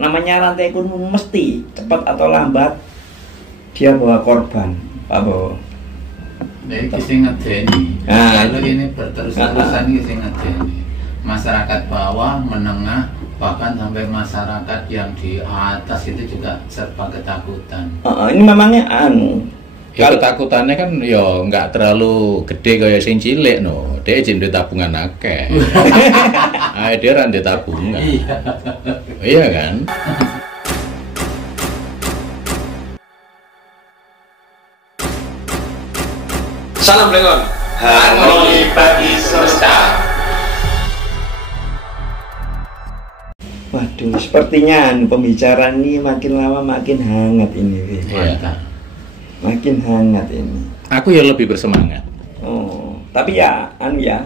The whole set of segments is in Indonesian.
namanya rantai ekonomi mesti cepat atau lambat dia bawa korban, Pak Bowo. Nah, ini sing ngedeni. Kalau ini berterus-terusan ini sing ngedeni. Masyarakat bawah, menengah, bahkan sampai masyarakat yang di atas itu juga serba ketakutan. Ini memangnya ya ketakutannya kan ya nggak terlalu gede kayak sing cilik no. Dia izin tabungan akeh. Dia rantai tabungan. Iya kan? Salam Blengon, harmoni bagi semesta. Waduh, sepertinya pembicaraan ini makin lama makin hangat ini. Iya. Makin hangat ini. Aku ya lebih bersemangat. Oh, tapi ya,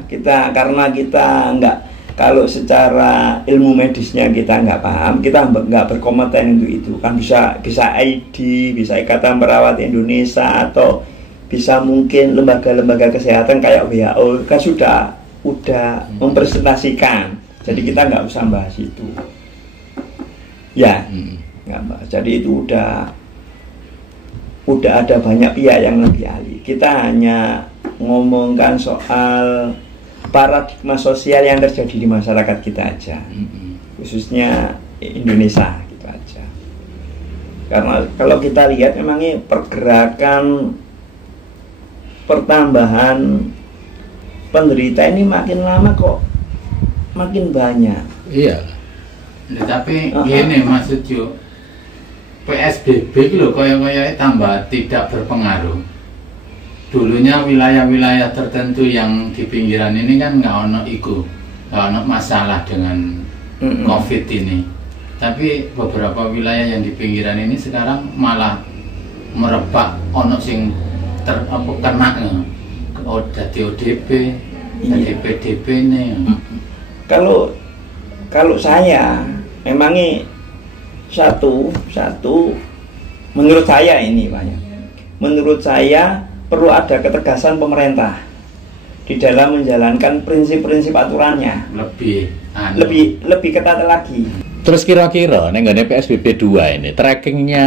kita karena kita nggak, kalau secara ilmu medisnya kita nggak paham, kita nggak berkompeten untuk itu. Kan bisa ID, bisa Ikatan Perawat Indonesia, atau bisa mungkin lembaga-lembaga kesehatan kayak WHO kan udah mempresentasikan. Jadi kita nggak usah bahas itu. Ya, nggak bahas. Jadi itu udah ada banyak pihak yang lebih ahli. Kita hanya ngomongkan soal paradigma sosial yang terjadi di masyarakat kita aja, khususnya Indonesia gitu aja. Karena kalau kita lihat memangnya pergerakan pertambahan penderita ini makin lama kok makin banyak. Iya. Nah, tapi gini maksud yo, PSBB loh kaya tambah tidak berpengaruh. Dulunya wilayah-wilayah tertentu yang di pinggiran ini kan nggak ono masalah dengan COVID ini. Tapi beberapa wilayah yang di pinggiran ini sekarang malah merebak, ono sing kena jadi ODP, jadi PDP nih. Kalau saya memangnya satu menurut saya ini banyak. Menurut saya perlu ada ketegasan pemerintah di dalam menjalankan prinsip-prinsip aturannya. Lebih ketat lagi. Terus kira-kira nenggone PSBB 2 ini trackingnya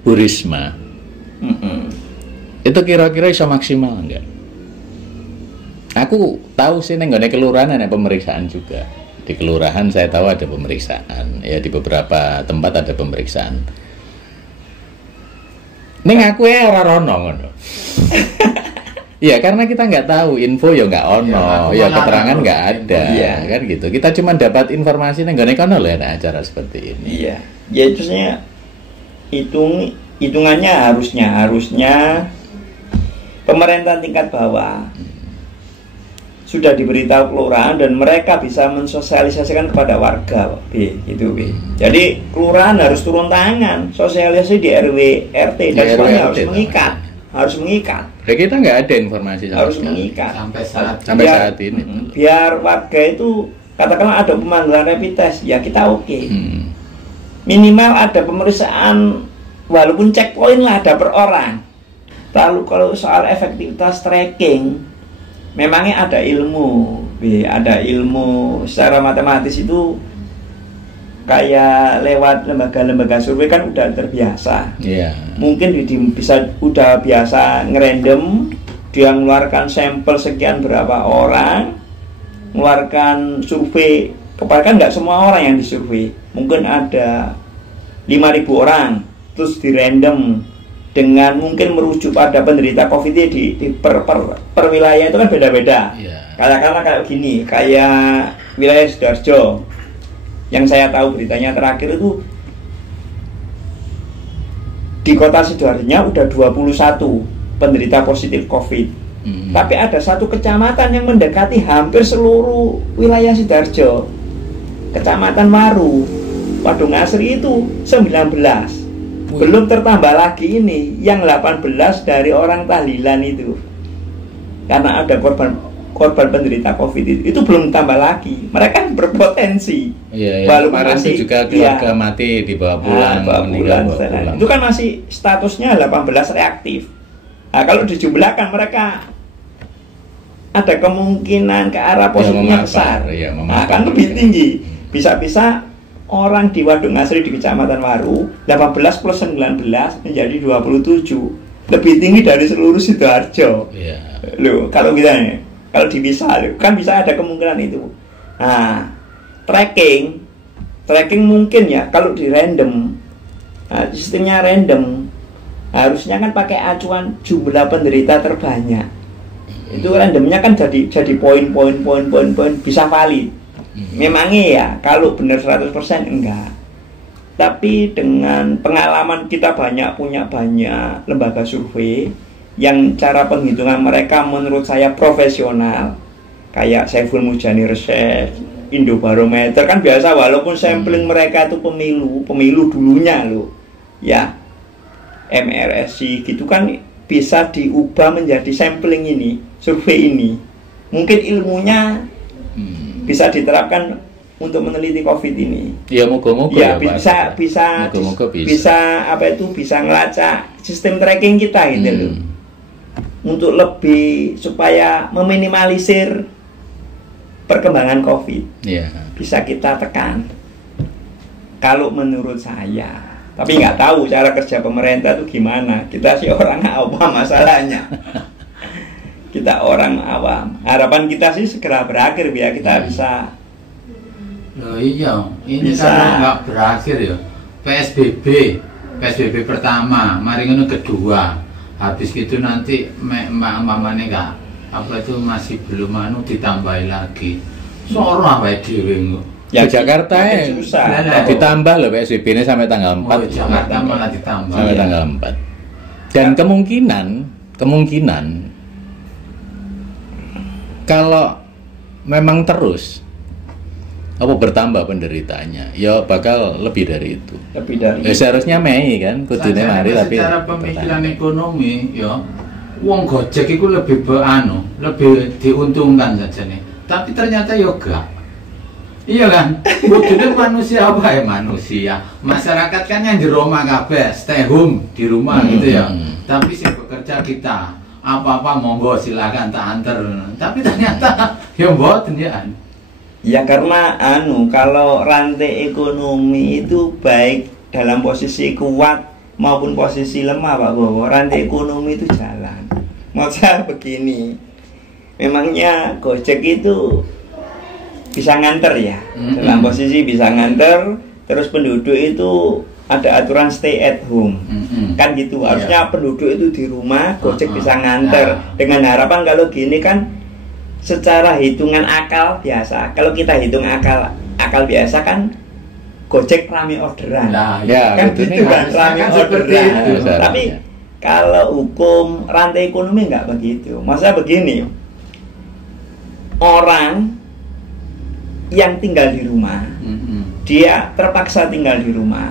Bu Risma itu kira-kira bisa maksimal enggak? Aku tahu sih nenggone kelurahan ada pemeriksaan juga. Di kelurahan saya tahu ada pemeriksaan, ya di beberapa tempat ada pemeriksaan. Ning aku ya ora rono ngono. Iya, karena kita nggak tahu, info ya nggak ono, ya keterangan nggak ada, kan gitu. Kita cuma dapat informasi nenggone kono lho ada acara seperti ini. Iya, ya hitungannya harusnya pemerintah tingkat bawah sudah diberitahu kelurahan dan mereka bisa mensosialisasikan kepada warga, gitu. Jadi kelurahan harus turun tangan, sosialisasi di RW, RT dan semuanya harus mengikat. Ya, kita nggak ada informasi harus mengikat sampai saat ini. Biar warga itu katakanlah ada pemanggilan rapid test, ya kita oke. Minimal ada pemeriksaan, walaupun checkpoint lah ada per orang. Lalu kalau soal efektivitas tracking, memangnya ada ilmu secara matematis itu kayak lewat lembaga-lembaga survei kan udah terbiasa. Mungkin udah biasa ngerandom, dia mengeluarkan sampel sekian berapa orang, mengeluarkan survei kepada, kan nggak semua orang yang disurvei, mungkin ada 5.000 orang, terus di random dengan mungkin merujuk pada penderita COVID di per wilayah itu kan beda-beda. Katakanlah kayak gini, kayak wilayah Sidoarjo, yang saya tahu beritanya terakhir itu di kota Sidoarjo udah 21 penderita positif COVID. Tapi ada satu kecamatan yang mendekati hampir seluruh wilayah Sidoarjo, Kecamatan Waru, Wadung Asri itu 19. Belum tertambah lagi ini yang 18 dari orang tahlilan itu, karena ada korban penderita COVID itu belum tambah lagi. Mereka berpotensi. Walaupun masih juga keluarga mati dibawa pulang, pulang. Itu kan masih statusnya 18 reaktif. Nah, kalau dijumlahkan mereka ada kemungkinan ke arah positifnya besar. Nah, kan lebih tinggi. Bisa-bisa orang di Waduk Ngasri di Kecamatan Waru, 18 plus 19 menjadi 27, lebih tinggi dari seluruh Sidoarjo. Loh, kalau kita nih, kalau dipisah, kan bisa ada kemungkinan itu. Nah, tracking mungkin ya, kalau di random, sistemnya random, harusnya kan pakai acuan jumlah penderita terbanyak. Itu randomnya kan jadi poin bisa valid. Memangnya ya, kalau benar 100% enggak. Tapi dengan pengalaman kita punya banyak lembaga survei yang cara penghitungan mereka menurut saya profesional, kayak Saiful Mujani Research, Indobarometer, kan biasa walaupun sampling mereka itu pemilu dulunya loh, ya MRSI gitu kan bisa diubah menjadi sampling ini, survei ini. Mungkin ilmunya bisa diterapkan untuk meneliti COVID ini. Ya moga-moga ya, bisa ngelacak sistem tracking kita gitu loh. Untuk lebih supaya meminimalisir perkembangan COVID. Bisa kita tekan. Kalau menurut saya. Tapi nggak tahu cara kerja pemerintah itu gimana. Kita sih orang awam masalahnya. Kita orang awam. Harapan kita sih segera berakhir biar kita bisa. Loh iya, ini bisa. Karena nggak berakhir ya. PSBB pertama, mari ngono kedua. Habis gitu nanti mamane nggak apa itu masih belum ditambahin lagi. Soro apa dhewe kok. Ya Jakarta ya ditambah loh PSBB ini sampai tanggal 4. Jakarta malah ditambah sampai tanggal 4. Dan kemungkinan kalau memang terus bertambah penderitanya, ya bakal lebih dari itu. Seharusnya Mei kan, kudune mari tapi secara pemikiran ekonomi ya wong Gojek itu lebih lebih diuntungkan saja nih. Tapi ternyata yoga. Iya kan, wujudnya manusia apa ya manusia. Masyarakat kan yang di rumah kabeh, stay home di rumah gitu ya. Tapi si bekerja kita, apa-apa monggo silakan tak anter. Tapi ternyata ya mboten ya. Ya karena kalau rantai ekonomi itu baik dalam posisi kuat maupun posisi lemah Pak Bowo, rantai ekonomi itu jalan. Maksud saya begini, memangnya Gojek itu bisa nganter ya, dalam posisi bisa nganter, terus penduduk itu ada aturan stay at home, kan gitu. Harusnya penduduk itu di rumah, Gojek bisa nganter, dengan harapan kalau gini kan secara hitungan akal biasa. Kalau kita hitung akal biasa kan Gojek rame orderan, kan gitu kan, rame orderan. Tapi kalau hukum rantai ekonomi nggak begitu. Maksudnya begini, orang yang tinggal di rumah, dia terpaksa tinggal di rumah.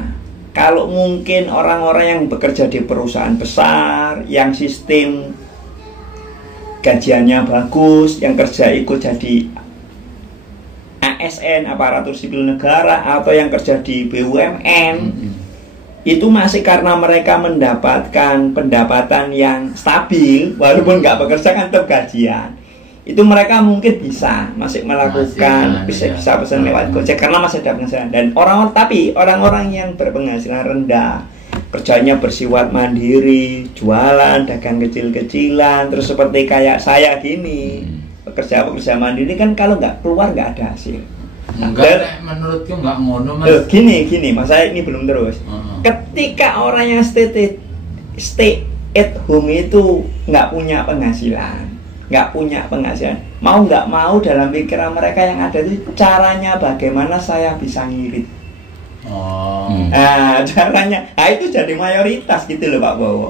Kalau mungkin orang-orang yang bekerja di perusahaan besar, yang sistem gajiannya bagus, yang kerja ikut jadi ASN, aparatur sipil negara, atau yang kerja di BUMN, itu masih karena mereka mendapatkan pendapatan yang stabil, walaupun nggak bekerja kan tetap gajian. Itu mereka mungkin masih melakukan bisa pesan lewat Gojek karena masih ada penghasilan. Dan orang-orang yang berpenghasilan rendah, kerjanya bersifat mandiri, jualan, dagang kecil-kecilan, terus seperti kayak saya gini, pekerja mandiri kan kalau nggak keluar nggak ada hasil. Menurutku nggak ngono Mas. Gini, masa ini belum terus. Ketika orang yang stay at home itu nggak punya penghasilan, mau nggak mau dalam pikiran mereka yang ada itu caranya bagaimana saya bisa ngirit. Caranya, itu jadi mayoritas gitu loh Pak Bowo.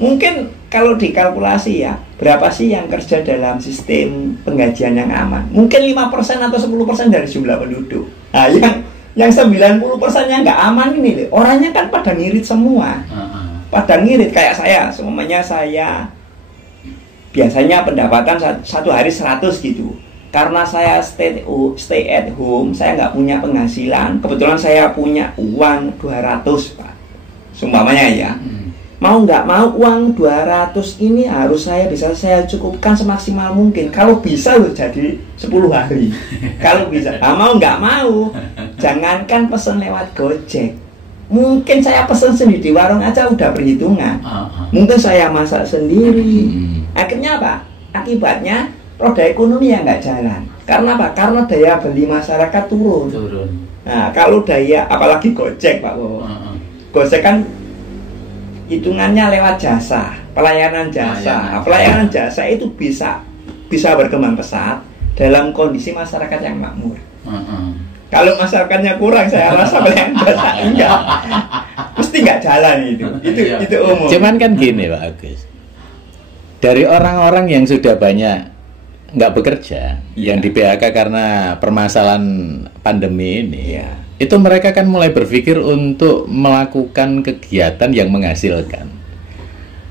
Mungkin kalau dikalkulasi ya, berapa sih yang kerja dalam sistem penggajian yang aman? Mungkin 5% atau 10% dari jumlah penduduk. Nah, yang 90%-nya nggak aman ini loh. Orangnya kan pada ngirit semua. Pada ngirit kayak saya, semuanya saya biasanya pendapatan satu hari 100 gitu. Karena saya stay at home, saya nggak punya penghasilan. Kebetulan saya punya uang 200 Pak, sumpamanya ya. mau nggak mau uang 200 ini harus bisa saya cukupkan semaksimal mungkin. Kalau bisa loh jadi 10 hari. Kalau bisa. Mau nggak mau, jangankan pesen lewat Gojek. Mungkin saya pesen sendiri di warung aja udah perhitungan. Mungkin saya masak sendiri. Akhirnya apa? Akibatnya roda ekonomi yang nggak jalan. Karena apa? Karena daya beli masyarakat turun. Nah, kalau daya, apalagi Gojek Pak Bowo. Gojek kan hitungannya lewat jasa, pelayanan jasa. Pelayanan jasa itu bisa berkembang pesat dalam kondisi masyarakat yang makmur. Kalau masyarakatnya kurang, saya rasa pelayanan jasa enggak, mesti nggak jalan itu. Itu umum. Cuman kan gini Pak Agus, dari orang-orang yang sudah banyak nggak bekerja, yang di PHK karena permasalahan pandemi ini, itu mereka kan mulai berpikir untuk melakukan kegiatan yang menghasilkan,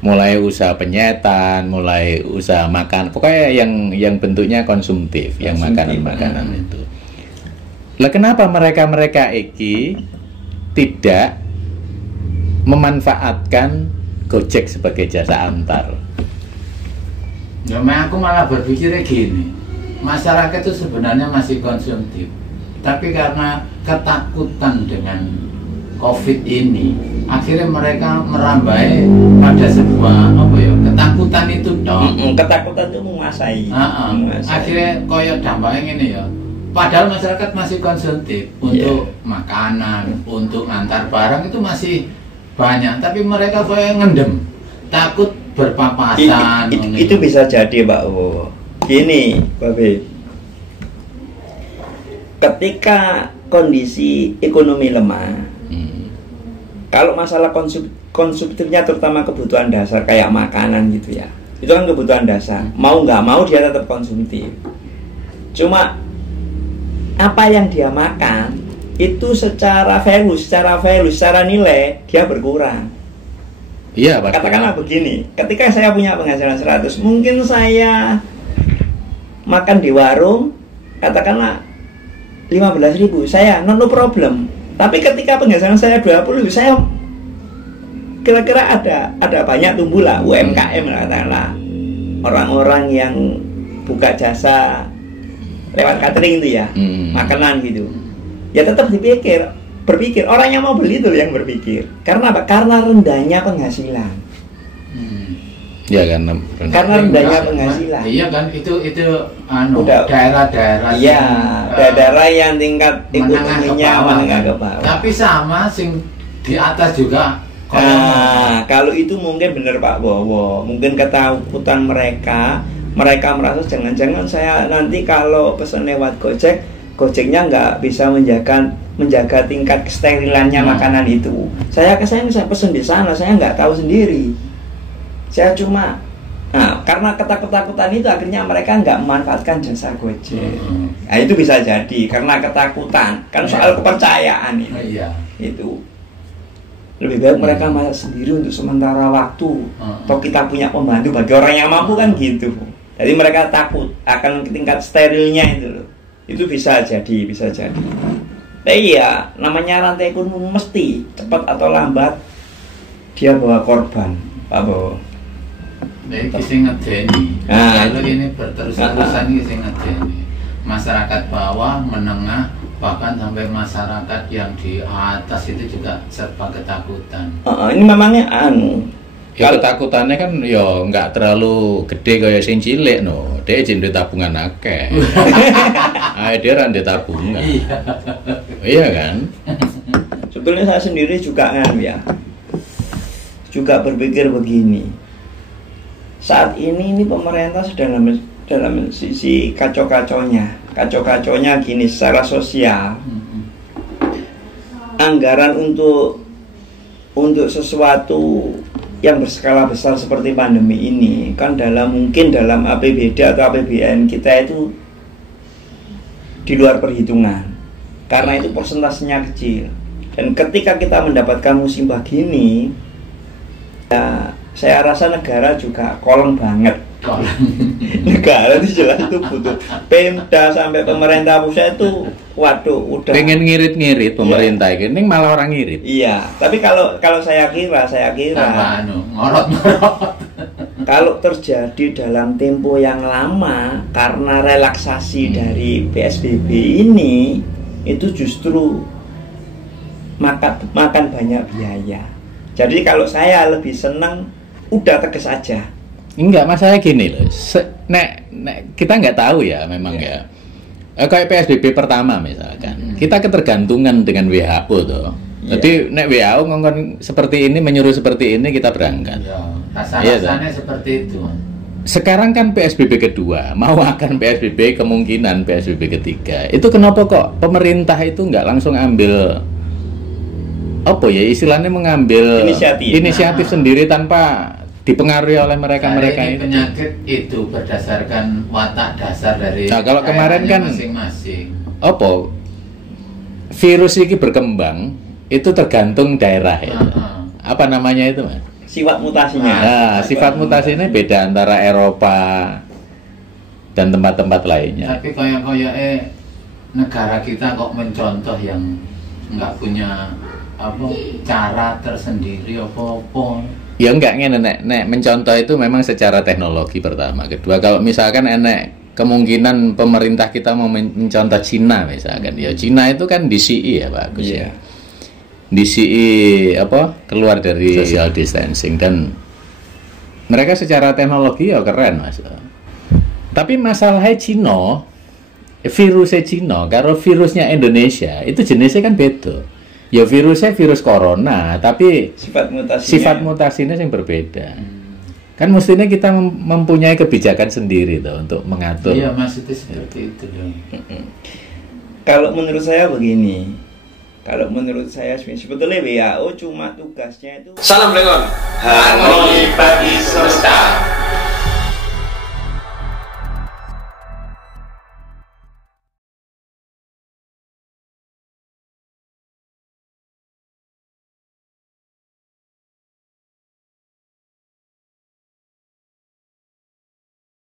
mulai usaha penyetan, mulai usaha makan, pokoknya yang bentuknya konsumtif, yang makanan-makanan itu. Lah kenapa mereka iki tidak memanfaatkan Gojek sebagai jasa antar? Ya, aku malah berpikirnya gini, masyarakat itu sebenarnya masih konsumtif, tapi karena ketakutan dengan COVID ini, akhirnya mereka merambai pada sebuah ketakutan itu dong. Ketakutan itu menguasai. Akhirnya koyok dampaknya ini ya. Padahal masyarakat masih konsumtif untuk makanan, untuk ngantar barang itu masih banyak, tapi mereka koyok ngendem, takut berpapasan. Itu bisa jadi Pak Bowo. Gini Pak B, ketika kondisi ekonomi lemah, kalau masalah konsumtifnya terutama kebutuhan dasar kayak makanan gitu ya, itu kan kebutuhan dasar, mau nggak mau dia tetap konsumtif. Cuma apa yang dia makan itu secara value, secara nilai dia berkurang. Iya, katakanlah begini, ketika saya punya penghasilan 100, mungkin saya makan di warung katakanlah 15.000, saya no problem. Tapi ketika penghasilan saya 20, saya kira-kira ada banyak tumbuh lah UMKM katakanlah, orang-orang yang buka jasa lewat catering itu ya, makanan gitu. Ya tetap berpikir orang yang mau beli itu yang berpikir. Karena apa? Karena rendahnya penghasilan. Ya karena rendahnya penghasilan. Iya kan, itu daerah-daerah. Iya, daerah yang tingkat ekonominya menengah ke bawah. Tapi sama sing di atas juga. Kalau itu mungkin benar Pak Bowo. Mungkin ketakutan mereka merasa jangan-jangan saya nanti kalau pesan lewat Gojeknya nggak bisa menjaga tingkat kesterilannya makanan itu. Saya pesen di sana, saya nggak tahu sendiri. Saya cuma, karena ketakutan itu akhirnya mereka nggak memanfaatkan jasa Gojek. Nah, itu bisa jadi karena ketakutan, kan soal kepercayaan ini. Itu lebih baik mereka masak sendiri untuk sementara waktu. Atau kita punya pembantu bagi orang yang mampu kan gitu. Jadi mereka takut akan tingkat sterilnya itu loh. Itu bisa jadi. Iya, namanya rantai ekonomi mesti cepat atau lambat dia bawa korban, Pak Bowo. Baik, kita ngedeni. Kalau ini berterus-terusan kita ngedeni. Masyarakat bawah, menengah, bahkan sampai masyarakat yang di atas itu juga serba ketakutan. Ini memangnya ya ketakutannya kan ya nggak terlalu gede kayak sing cilik no. Dia izin tabungan akeh. Dia rantai tabungan. Iya kan? Sebetulnya saya sendiri juga juga berpikir begini. Saat ini pemerintah sedang dalam sisi kacau-kacaunya gini secara sosial. Anggaran untuk sesuatu yang berskala besar seperti pandemi ini kan mungkin dalam APBD atau APBN kita itu di luar perhitungan karena itu persentasenya kecil. Dan ketika kita mendapatkan musibah gini, ya, saya rasa negara juga kolong banget Negara itu jelas itu butuh. Pemda sampai pemerintah pusat itu, waduh, udah pengen ngirit-ngirit pemerintah ini malah orang ngirit. Iya, tapi kalau saya kira ngorot-ngorot. Kalau terjadi dalam tempo yang lama karena relaksasi dari PSBB ini, itu justru makan banyak biaya. Jadi kalau saya lebih senang udah tegas aja. Enggak, masalah gini loh. Kita nggak tahu ya memang ya. Kayak PSBB pertama misalkan, kita ketergantungan dengan WHO tuh. Jadi nek WHO ngomong seperti ini, menyuruh seperti ini, kita berangkat. Rasa-rasanya seperti itu. Sekarang kan PSBB kedua, mau akan PSBB kemungkinan PSBB ketiga. Itu kenapa kok pemerintah itu nggak langsung ambil apa ya istilahnya, mengambil inisiatif sendiri tanpa dipengaruhi oleh mereka itu. Penyakit itu berdasarkan watak dasar dari kalau kemarin kan masing-masing. Apa virus ini berkembang itu tergantung daerah ya. Apa namanya itu, Mas? Sifat mutasinya. Nah, sifat mutasinya beda antara Eropa dan tempat-tempat lainnya. Tapi kayak negara kita kok mencontoh yang nggak punya cara tersendiri apa-apa. Ya enggak ngene nek mencontoh itu memang secara teknologi pertama. Kedua, kalau misalkan kemungkinan pemerintah kita mau mencontoh Cina misalkan. Ya Cina itu kan DCI ya Pak Agus ya. DCI keluar dari social distancing dan mereka secara teknologi ya keren Mas. Tapi masalahnya Cina, virusnya Cina karo virusnya Indonesia itu jenisnya kan beda. Ya virusnya virus corona, tapi sifat mutasinya yang berbeda. Kan mestinya kita mempunyai kebijakan sendiri tuh untuk mengatur. Iya, maksudnya seperti itu dong. Kalau menurut saya begini, sebetulnya WHO cuma tugasnya itu. Salam Lengon, harmoni bagi semesta.